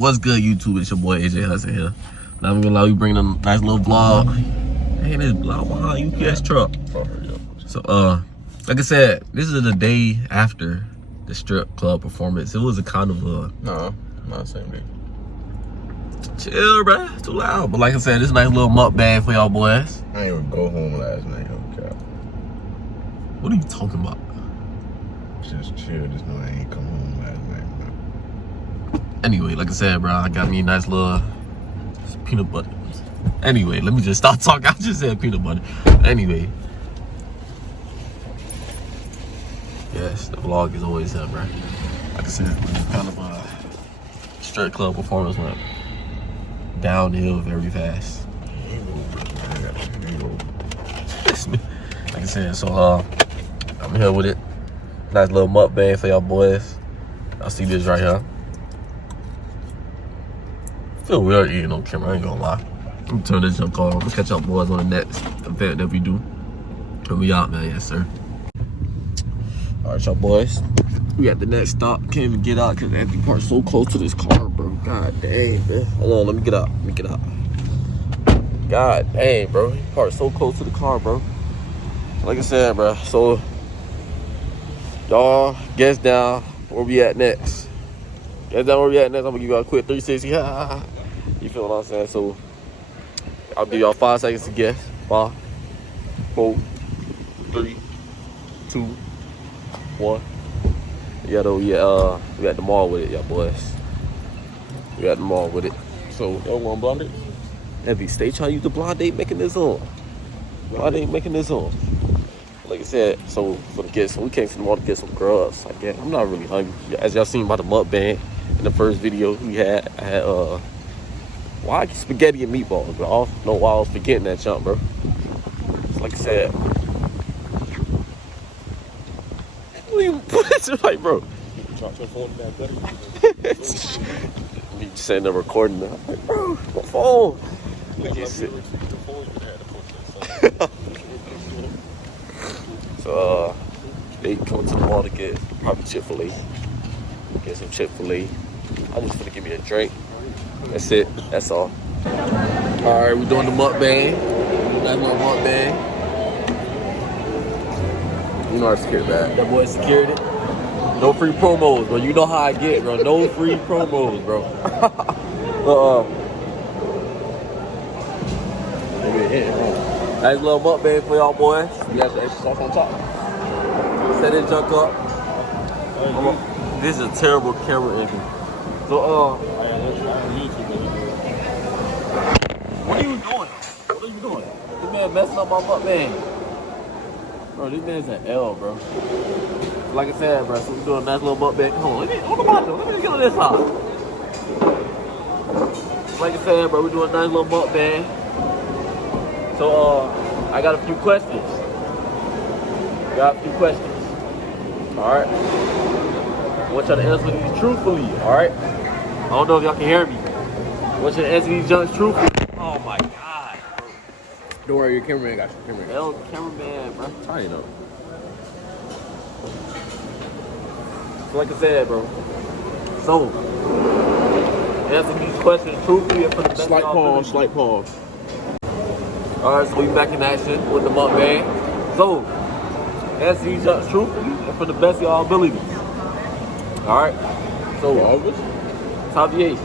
What's good, YouTube? It's your boy AJ Hudson here. Now I'm gonna allow you bring a nice little vlog. Hey, this vlog behind UPS truck. So like I said, this is the day after the strip club performance. It was a kind of a no, not the same day. Chill, bruh. Too loud. But like I said, this is a nice little mukbang for y'all boys. I didn't even go home last night. Okay. What are you talking about? Just chill. Just know I ain't come home last night, bro. Anyway, like I said, bro, I got me a nice little peanut butter. Anyway, let me just stop talking. I just said peanut butter. Anyway. Yes, the vlog is always up, bro. Like I said, kind of a strip club performance went downhill very fast. Like I said, so I'm here with it. Nice little mukbang for y'all boys. Y'all see this right here. Feel weird eating on camera, I ain't gonna lie. Let me turn this junk off. I'm gonna catch up boys on the next event that we do. So we out, man. Yes, sir. Alright, y'all boys. We at the next stop. Can't even get out because Anthony parked so close to this car, bro. God dang, man. Hold on, let me get out. God dang, bro. He parked so close to the car, bro. Like I said, bro. So, y'all, guess down where we at next. Guess down where we at next. I'm gonna give y'all a quick 360. You feel what I'm saying? So, I'll give y'all 5 seconds to guess. 5, 4, 3, 2, 1. Yeah, though, yeah, we at the mall with it, y'all boys. We at the mall with it. So, y'all want blonde date? Heavy, stay trying to use the blonde date mechanism. Blonde date mechanism. Like I said, so for the kids, so we came to the mall to get some grubs. I guess I'm not really hungry. As y'all seen by the mukbang in the first video we had, I had why spaghetti and meatballs, bro. I don't know why I was forgetting that jump, bro. So like I said, it's like, bro. Drop your phone back, buddy. Me sitting there recording. I'm like, bro, my phone. Look at shit. So they come to the mall to get probably Chick-fil-A. Get some Chick-fil-A. I'm just gonna give me a drink. That's it. That's all. Alright, we're doing the mukbang. Nice little mukbang. You know our security bag. That boy security. No free promos, bro. You know how I get, bro. No free promos, bro. Nice little mukbang for y'all boys. You got the extra sauce on top. Set this junk up. This is a terrible camera angle. So, what are you doing? What are you doing? This man messing up my mukbang. Bro, this man's an L, bro. Like I said, bro, so we're doing a nice little mukbang. Hold on, let me get on this side. Like I said, bro, we're doing a nice little mukbang. So, I got a few questions. Alright? I want y'all to answer these truthfully, alright? I don't know if y'all can hear me. I want you to answer these junks truthfully. Oh my god, bro. Don't worry, your cameraman got your cameraman. Hell, cameraman, bro. Try it up. So like I said, bro. So, answer these questions truthfully and for the best. Slight pause. Alright, so we back in action with the mukbang. So, answer these junks truthfully and for the best of y'all abilities. Alright? So, top 8.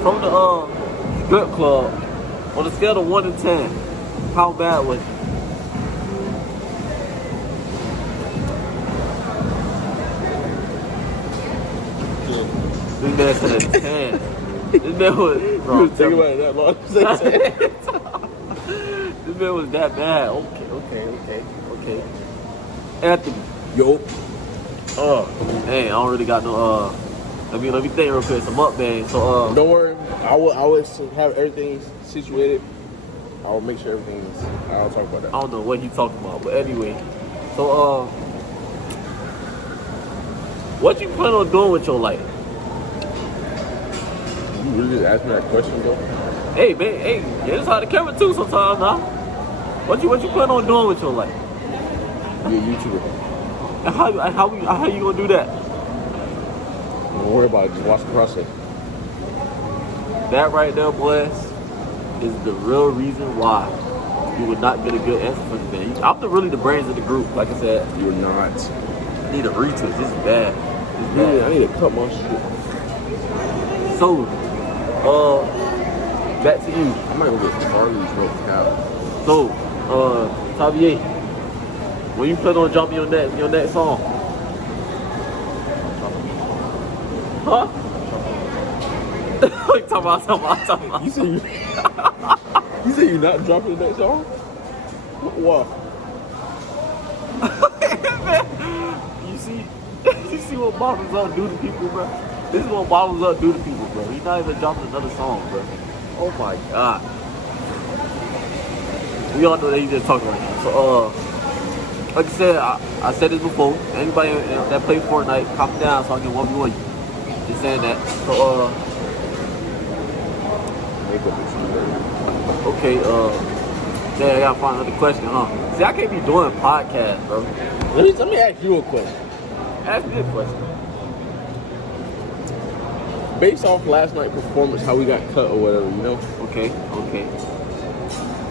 From the strip club, on a scale of 1 to 10, how bad was it? This man said a 10. This man was, bro, think about it that long. This man was that bad. Okay. Anthony. Yo. Hey, I don't really got no, let me think real quick. It's a mukbang, so, Don't worry. I will have everything situated. I will make sure everything's, I'll talk about that. I don't know what he's talking about, but anyway. So, what you plan on doing with your life? You really just asked me that question, though? Hey, man, hey, get inside the camera too sometimes, now. What you plan on doing with your life? Be a YouTuber. How you gonna do that? Don't worry about it. Just watch the process. That right there, boys, is the real reason why you would not get a good answer from the man. I'm really the brains of the group. Like I said, You're not. I need a retwist. This is bad. Yeah, I need to cut my shit. So, back to you. I might go get Charlie's real cow. So, Tavier, when you plan on dropping your next song? Huh? talking about. You say you're not dropping the next song? What? You see what Bottles Up do to people, bro? This is what Bottles Up do to people, bro. He's not even dropping another song, bro. Oh my god. We all know that he's just talking right now. So, like I said, I said this before. Anybody that play Fortnite, calm down so I can 1v1 you. Just saying that. So, okay, yeah, I gotta find another question, huh? See, I can't be doing podcasts, bro. Let me ask you a question. Ask me a question. Based off last night's performance, how we got cut or whatever, you know? Okay.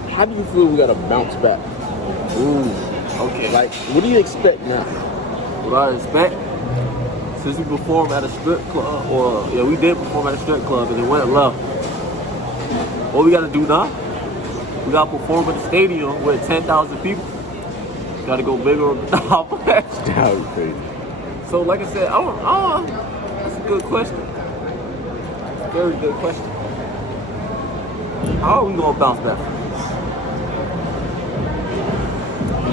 How do you feel we gotta bounce back? Ooh, okay. Like, what do you expect now? What I expect, since we performed at a strip club, we did perform at a strip club and it went left. What we gotta do now? We gotta perform at the stadium with 10,000 people. Gotta go bigger on the top. That was crazy. So, like I said, I don't. That's a good question. Very good question. How are we gonna bounce back from this?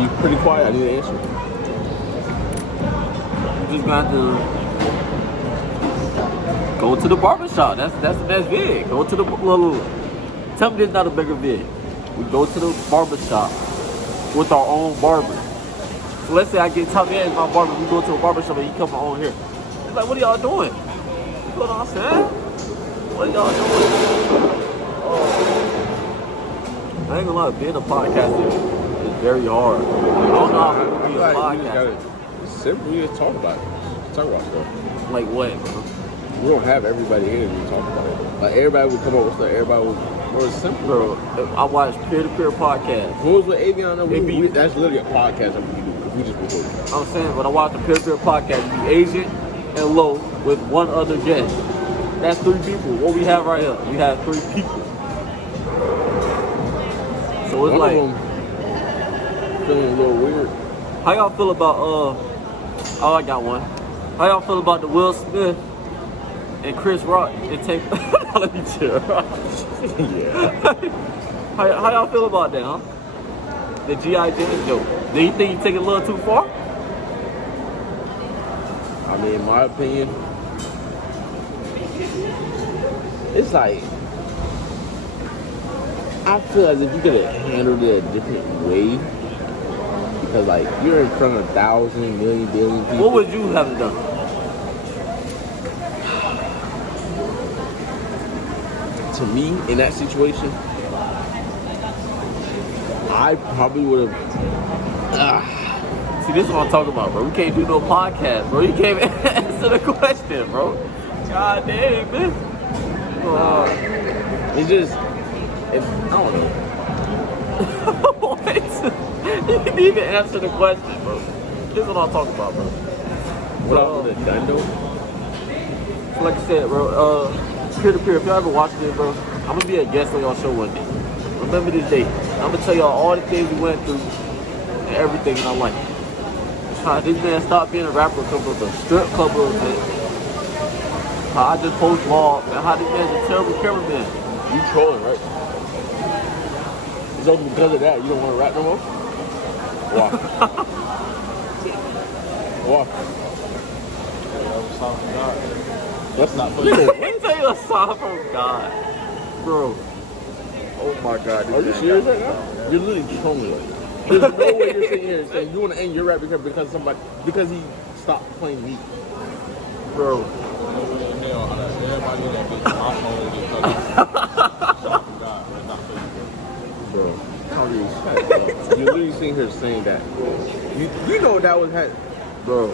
You pretty quiet. I need an answer. You just got to go to the barbershop. That's the best vid. Go to the little. Tell me this is not a bigger vid. We go to the barbershop with our own barber. So let's say I get top end my barber. We go to a barbershop and he come on here. He's like, what are y'all doing? You know what I'm saying? What are y'all doing? I ain't gonna lie, being a podcaster is very hard. I don't know how people be a podcaster. It's simple. We just talk about it. Talk about stuff. Like what, bro? We don't have everybody here to talk about it. Like, everybody would come up with stuff. Everybody would. Well, it's simple. Bro, I watch peer-to-peer podcasts. What was with Avion? That's literally a podcast that we do. We just record. I'm saying, when I watch the peer-to-peer podcast, it be Asian and Low with one other guest. That's 3 people. What we have right here, we have 3 people. So it's one like, of them feeling a little weird. how y'all feel about I got one. How y'all feel about the Will Smith and Chris Rock and take? Let me chill. Yeah. How y'all feel about that, huh? The G.I. Jane joke. Do you think you take it a little too far? I mean, in my opinion, it's like, I feel as if you could have handled it a different way. Because, like, you're in front of 1,000, million, billion people. What would you have done? To me, in that situation, I probably would have. See, this is what I'm talking about, bro. We can't do no podcast, bro. You can't even answer the question, bro. God damn, man. It's just, I don't know. What? You didn't even answer the question, bro. This is what I'm talking about, bro. What I would have done, though? Like I said, bro, peer-to-peer, if y'all ever watched it, bro, I'm gonna be a guest on y'all show one day. Remember this day. I'm gonna tell y'all all the things we went through and everything in our life. How this man stopped being a rapper because of the strip club event. How I just post vlog, and how this man's a terrible cameraman. You trolling, right? It's only because of that you don't want to rap no more? Why? Why? That's not funny. Let me tell you a song from God. Bro. Oh my God. Are you serious right now? You're literally trolling. There's no way you're sitting here saying you want to end your rap because he stopped playing me. Bro. Bro, you're literally sitting here saying that. You know that was had, bro.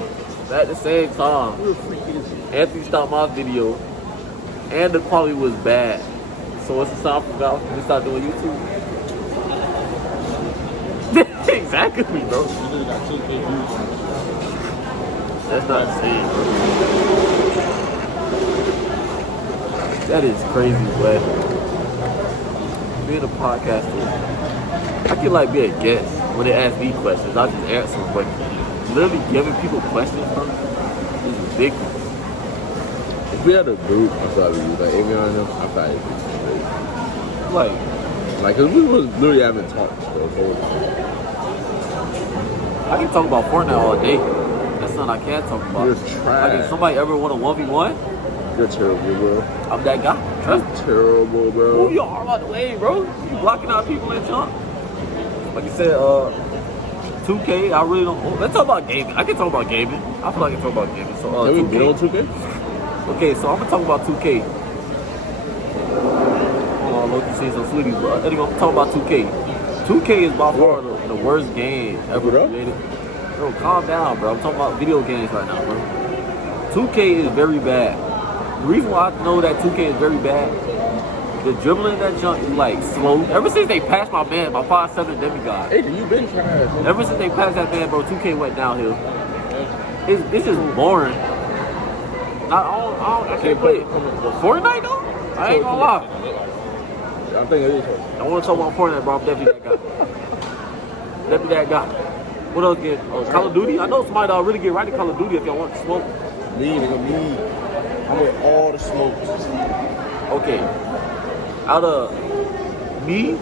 at the same time, Who the freak is he? Anthony stopped my video, and the quality was bad. So what's the stop about to start doing YouTube? Exactly, bro. You just got 2K views. That's not insane, bro. That is crazy, but being a podcaster, I can like be a guest when they ask me questions. I just answer them, but literally giving people questions, bro, is ridiculous. If we had a group, I thought we'd be like, Amy on them, I thought it'd be great. Like, Cause we was literally having talks for the whole time. I can talk about Fortnite all day. That's something I can't talk about. You're Like, trash. if somebody ever want a 1v1, You're terrible, bro. I'm that guy. That's terrible, bro. Move your arm out the way, bro. You blocking out people and jump. Like I said, 2K, I really don't. Let's talk about gaming. I can talk about gaming. I feel like I can talk about gaming. So, Can we 2K. get on 2K? Okay, so I'm gonna talk about 2K. Hold on, look, you see some sweeties, bro. I'm gonna talk about 2K. 2K is by far the worst game ever Bro? created. Bro, calm down, bro. I'm talking about video games right now, bro. 2K is very bad. The reason why I know that 2K is very bad, the dribbling in that junk is like slow. Ever since they passed my man, my 5'7" demigod. Hey, you been trash. Ever since they passed that man, bro, 2K went downhill. It's just boring. I can't play it. Fortnite though? I ain't gonna lie. I think it is. I want to talk about Fortnite, bro. I'm definitely that guy. Definitely that guy. What else get? Call of Duty? I know somebody that'll really get right to Call of Duty if y'all want to smoke. Me, nigga, me. I'm with all the smokes. Okay. Out of me,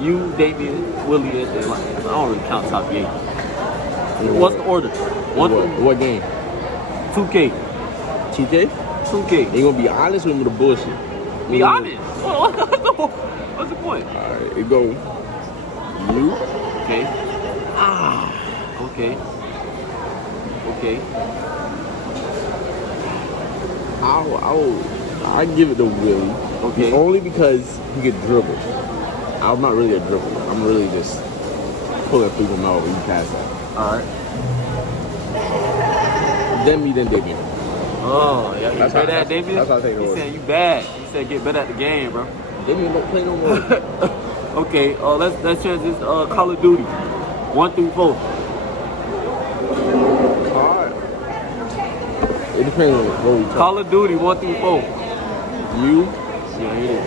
you, Damien, Willie, and like, I don't really count top 8. What's the order? What game? 2K. 2K? 2K. You gonna be honest with me with the bullshit. Be honest. What's the point? Alright, it go you. Okay. Okay. Okay. I give it to Willie. Okay. Only because he could dribble. I'm not really a dribbler. I'm really just pulling people out when you pass that. Alright. Then me, then Damien. Oh, yeah. You That's better how- at Damien? that's how I take it He was. said you bad. He said get better at the game, bro. Damien don't play no more. Okay, let's change this Call of Duty. 1 through 4. Hard. It depends on what we talk. Call of Duty 1 through 4. You? Yeah, it is.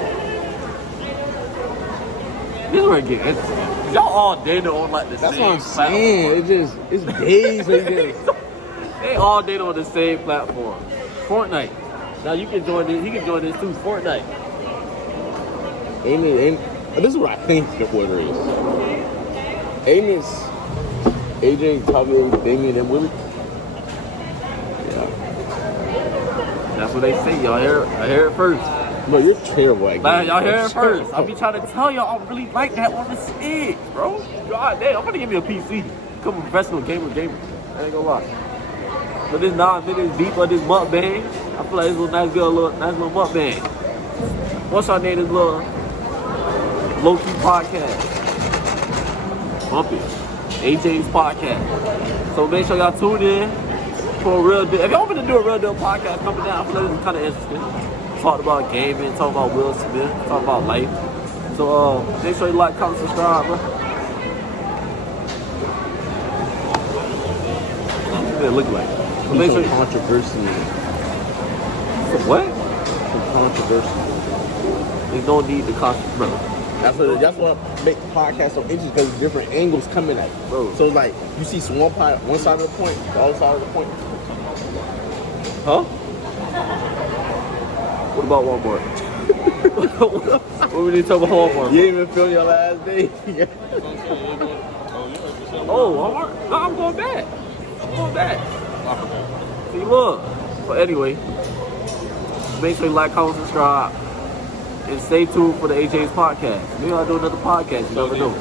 This is where it gets interesting. Y'all all data on like the That's same what I'm saying. It's days and days. They all data on the same platform. Fortnite. Now you can join this. He can join this too. Fortnite. Amy, this is what I think the order is. Amy's AJ, probably Damien, and Willie. Yeah. That's what they say. Y'all hear? I hear it first. No, you're terrible at Man, games. y'all hear it You're first. I be trying to tell y'all I really like that on the stick, bro. God damn, I'm gonna give me a PC. Become a professional gamer. I ain't gonna lie. But this 9 minutes deep of this mukbang, I feel like it's a nice little mukbang. What's our name? This little low-key podcast. Bump it. AJ's podcast. So make sure y'all tune in for a real deal. If y'all want me to do a real deal podcast coming down, I feel like this is kind of interesting. Talk about gaming, talk about Will Smith, talk about life. So make sure you like, comment, subscribe, bro. What does it look like? So make sure you... controversy. What? Some controversy. There's no need to concentrate, bro. That's what make the podcast so interesting because different angles coming at it. Bro. So it's like you see one side of the point, the other side of the point. Huh? What about Walmart? What we need to talk about Walmart? You didn't even feel your last day. Oh, Walmart? No, I'm going back. See, look. But anyway, make sure you like, comment, subscribe, and stay tuned for the AJ's podcast. Maybe I'll do another podcast. You never know.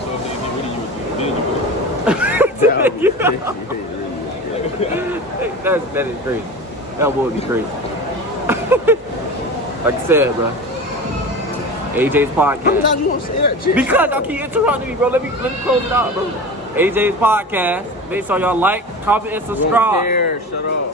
That is crazy. That would be crazy. Like I said, bro. AJ's How many podcast. times you want to say that shit? Because y'all keep interrupting me, bro. Let me close it out, bro. AJ's podcast. Make sure y'all like, comment, and subscribe. Shut up.